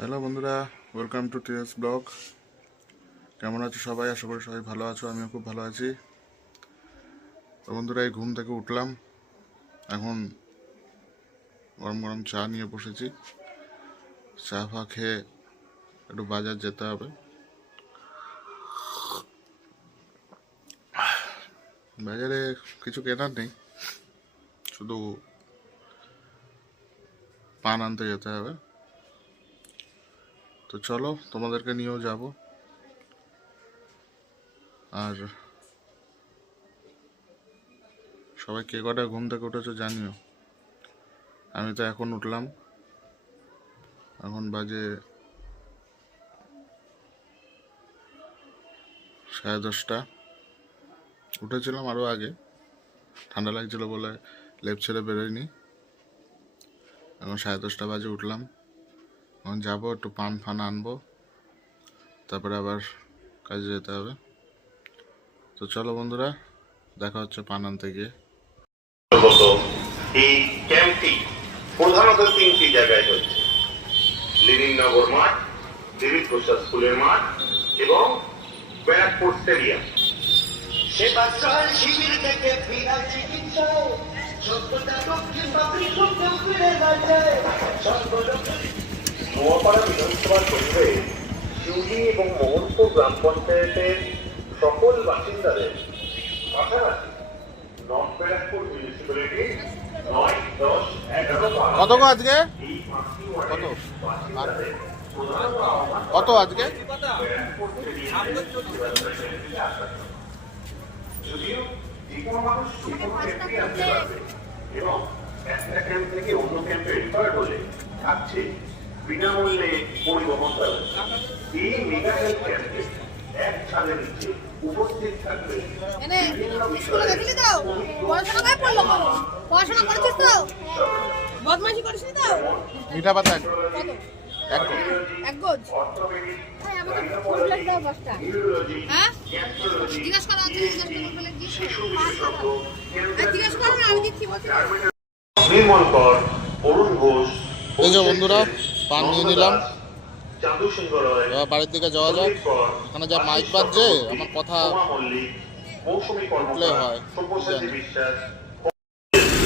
Hello বন্ধুরা, welcome to T S blog. কেমন আছো সবাই? আশা করি সবাই ভালো আছো, আমিও খুব ভালো আছি। তো বন্ধুরা, এই ঘুম থেকে উঠলাম, এখন গরম গরম চা নিয়ে বসেছি। চা ফা খেয়ে একটু বাজার যেতে হবে। বাজারে কিছু কেনার নেই, শুধু পান আনতে যেতে হবে। তো চলো, তোমাদেরকে নিয়েও যাব। আর সবাই কে কটা ঘুম থেকে উঠেছো জানিও। আমি তো এখন উঠলাম, এখন বাজে 10:30। উঠেছিলাম আরও আগে, ঠান্ডা লাগছিল বলে লেপ ছেড়ে বেরোয়নি। এখন 10:30 বাজে উঠলাম, এখন যাবো, একটু পান ফান আনবো, তারপরে আবার কাজে যেতে হবে। তো চলো বন্ধুরা, দেখা হচ্ছে পান আনতে গিয়ে। এই ক্যাম্পটি প্রধানত 3টি জায়গায় হচ্ছে: লেনিননগর মাঠ, দেবী প্রসাদ স্কুলের মাঠ এবং ব্যারাকপুর স্টেডিয়াম। সেবাশ্রয় শিবির থেকে ফিরা চিকিৎসায় সভ্যতা দক্ষিণ পাবলিক ফিরে গেছে। নোয়াপাড়া বিধানসভার ক্ষেত্রে শিউলি এবং মোহনপুর গ্রাম পঞ্চায়েতের সকল বাসিন্দাদের পাশাপাশি নর্থ ব্যারাকপুর মিউনিসিপ্যালিটি 9, 10, 11, 12 কত গো আজকে? এই 5টি কত ওয়ার্ডের বাসিন্দাদের প্রধান কত আজকে? ব্যারাকপুর স্টেডিয়ামে যদিও যে কোনো মানুষ যে কোনো ক্যাম্পে আসতে পারবে এবং একটা ক্যাম্প থেকে অন্য ক্যাম্পে রেফার হলে থাকছে বিনামূল্যে পরিবহন ব্যবস্থা। এই মেগা হেলথ ক্যাম্পে এক ছাদের নিচে উপস্থিত থাকবে বিভিন্ন বিষয়ে পড়াশোনা করেছিস তো? বদমাইশি করিসনি তো? মিঠা পাতা কত? এক গো। এক গজ? অর্থোপেডিক, হ্যাঁ, আমাকে ফুল প্লেট দাও 10টা। নিউরোলজি, হ্যাঁ? গ্যাস্ট্রোলজি, জিজ্ঞেস করো, আছে জিজ্ঞেস করো, ফুল প্লেট দিস। শিশু বিশেষজ্ঞ, জিজ্ঞেস করো না, আমি দিচ্ছি বলছি। নির্মল কর, অরুণ ঘোষ, এই যে বন্ধুরা, পান নিয়ে নিলাম, চাঁদু সিংহ রয়, এবার বাড়ির দিকে যাওয়া যাক। এখানে যা মাইক বাজছে, আমার কথা মল্লিক, মৌসুমী উঠলে কর্মকার, হয়। সব্যসাচী বিশ্বাস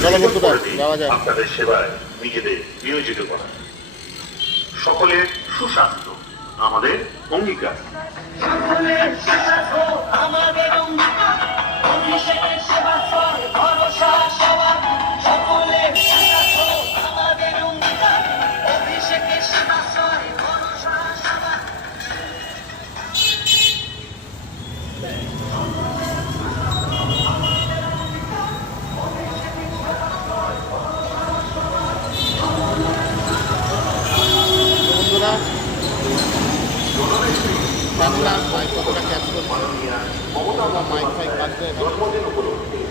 চলো বন্ধুরা, যাওয়া যাক। আপনাদের সেবায় নিজেদের নিয়োজিত করা। সকলের সুস্বাস্থ্য আমাদের অঙ্গীকার। আমাদের অঙ্গীকার, অভিষেকের সেবা ফল ভরসা সেবা সকলের স্বাস্থ্য আমাদের অঙ্গীকার, অভিষেকের সেবা ফল ভরসা সেবা। বন্ধুরা, জানি না মাইক কতটা ক্যাচ করছে, মাইক ফাইক বাজছে, জন্মদিন উপলক্ষে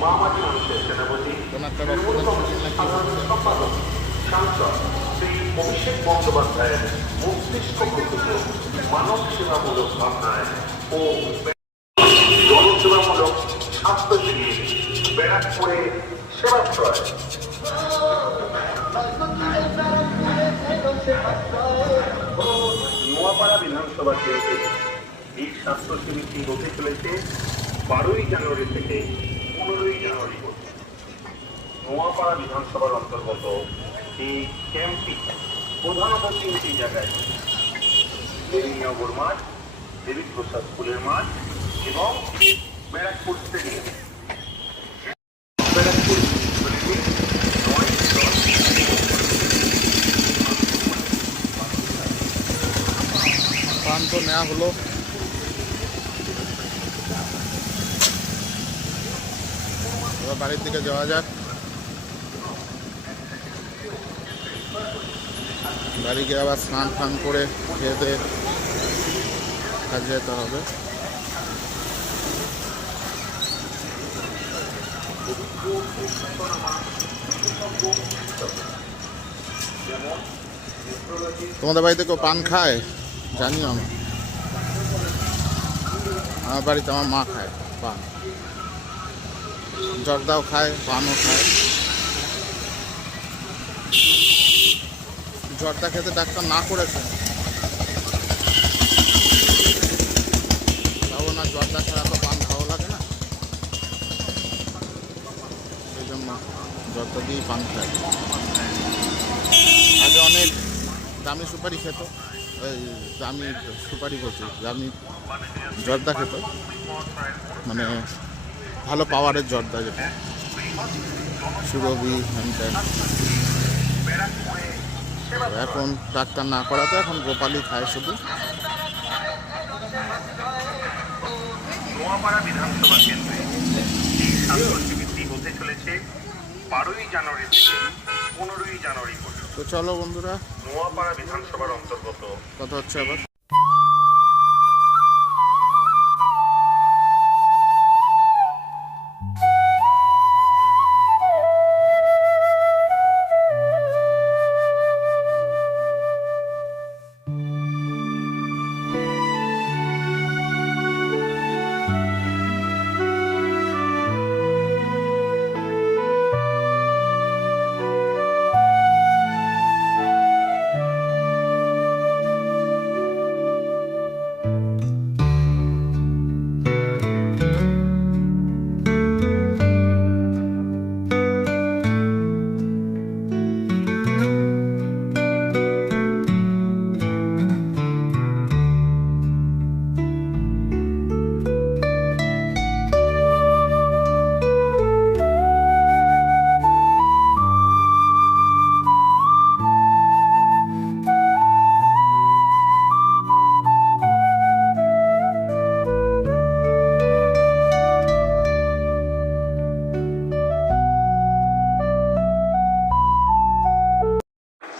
মা মাটি মানুষের সেনাপতি কোনো একটা রক্তদান শিবির নাকি হচ্ছে। সম্পাদক সাংসদ শ্রী অভিষেক বন্দ্যোপাধ্যায়ের মস্তিষ্ক প্রকৃত মানব সেবামূলক ভাবনায় ও জনসেবামূলক স্বাস্থ্য শিবির ব্যারাকপুরে সেবাশ্রয়। নোয়াপাড়া বিধানসভা কেন্দ্রে এই স্বাস্থ্য শিবিরটি হতে চলেছে 12ই জানুয়ারি থেকে 15ই জানুয়ারি পর্যন্ত। নোয়াপাড়া বিধানসভার অন্তর্গত এই ক্যাম্পটি প্রধানত 3টি জায়গায়: লেনিননগর মাঠ, দেবী প্রসাদ স্কুলের মাঠ এবং ব্যারাকপুর স্টেডিয়াম। ব্যারাকপুর মিউনিসিপ্যালিটি 9, 10, পান তো নেওয়া হলো, এবার বাড়ির দিকে যাওয়া যাক। বাড়ি গিয়ে আবার স্নান ফান করে খেয়ে দিয়ে কাজে যেতে হবে। তোমাদের বাড়িতে কেউ পান খায় জানিও। আমার বাড়িতে আমার মা খায় পান, জর্দাও খায়, পানও খায়। জর্দা খেতে ডাক্তার না করেছে, তাও না জর্দা ছাড়া তো পান ভালো লাগে না, সেই জন্য জর্দা দিয়েই পান খায়। আগে অনেক দামি সুপারি খেত, এই দামি সুপারি বলছি, দামি জর্দা খেত, মানে ভালো পাওয়ারের জর্দা, যেটা সুরভি হ্যান ত্যান। এখন ডাক্তার না করাতে এখন গোপালই খায় শুধু। নোয়াপাড়া বিধানসভা কেন্দ্রে এই স্বাস্থ্য শিবিরটি হতে চলেছে 12ই জানুয়ারি থেকে 15ই জানুয়ারি পর্যন্ত। তো চলো বন্ধুরা, নোয়াপাড়া বিধানসভার অন্তর্গত কথা হচ্ছে আবার।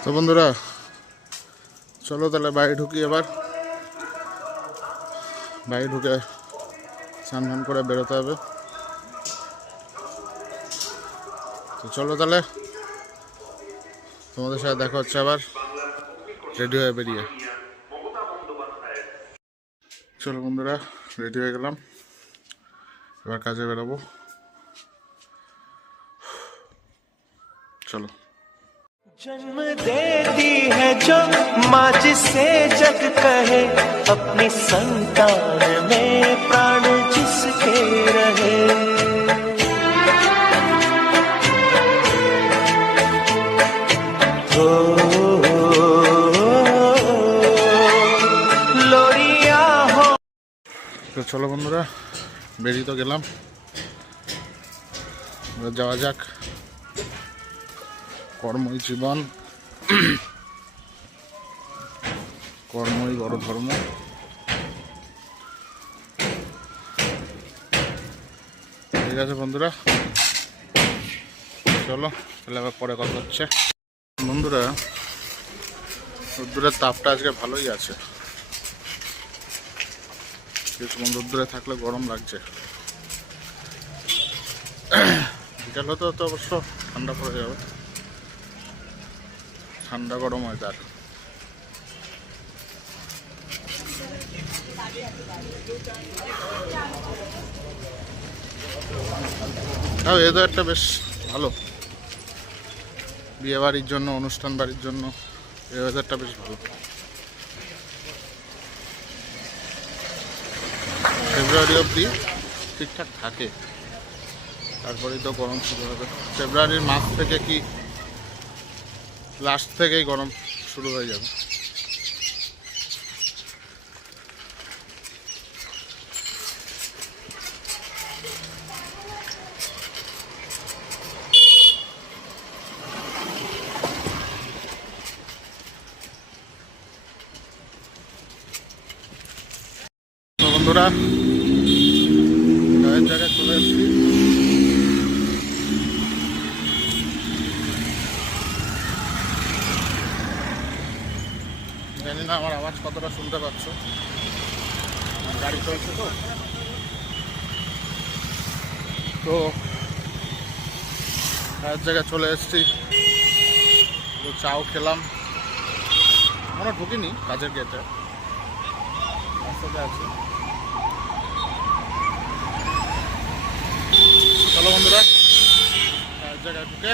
তো বন্ধুরা চলো তাহলে বাড়ি ঢুকি এবার। বাড়ি ঢুকে স্নান টান করে বেরোতে হবে। তো চলো তাহলে, তোমাদের সাথে দেখা হচ্ছে আবার রেডি হয়ে বেরিয়ে। চলো বন্ধুরা, রেডি হয়ে গেলাম, এবার কাজে বেরোবো। চলো। जन्म देती है जो माँ जिसे जग कहे, अपनी संतान में प्राण जिसके रहे। हो लोरिया हो। তো চলো বন্ধুরা, বেরিয়ে তো গেলাম, এবার যাওয়া যাক। কর্মই জীবন, কর্মই বড় ধর্ম। ঠিক আছে বন্ধুরা, চলো তাহলে আবার পরে কথা হচ্ছে। বন্ধুরা, রোদ্দুরের তাপটা আজকে ভালোই আছে, কিছুক্ষণ রোদ্দুরে থাকলে গরম লাগছে। বিকাল হতে হতে অবশ্য ঠান্ডা পড়ে যাবে, ঠান্ডা গরম ওয়েদার। তাও ওয়েদারটা বেশ ভালো, বিয়ে বাড়ির জন্য, অনুষ্ঠান বাড়ির জন্য এই ওয়েদারটা বেশ ভালো। ফেব্রুয়ারি অবধি ঠিকঠাক থাকে, তারপরেই তো গরম শুরু হবে। ফেব্রুয়ারির মাস থেকে কি লাস্ট থেকেই গরম শুরু হয়ে যাবে। তো বন্ধুরা, চায়ের জায়গায় চলে এসেছি। জানি না আমার আওয়াজ কতটা শুনতে পাচ্ছ, গাড়ি চলছে তো। তো চায়ের জায়গায় চলে এসেছি, তো চাও খেলাম। আমরা ঢুকিনি কাজের গেটে, রাস্তাতে আছি। চলো বন্ধুরা, চায়ের জায়গায় ঢুকে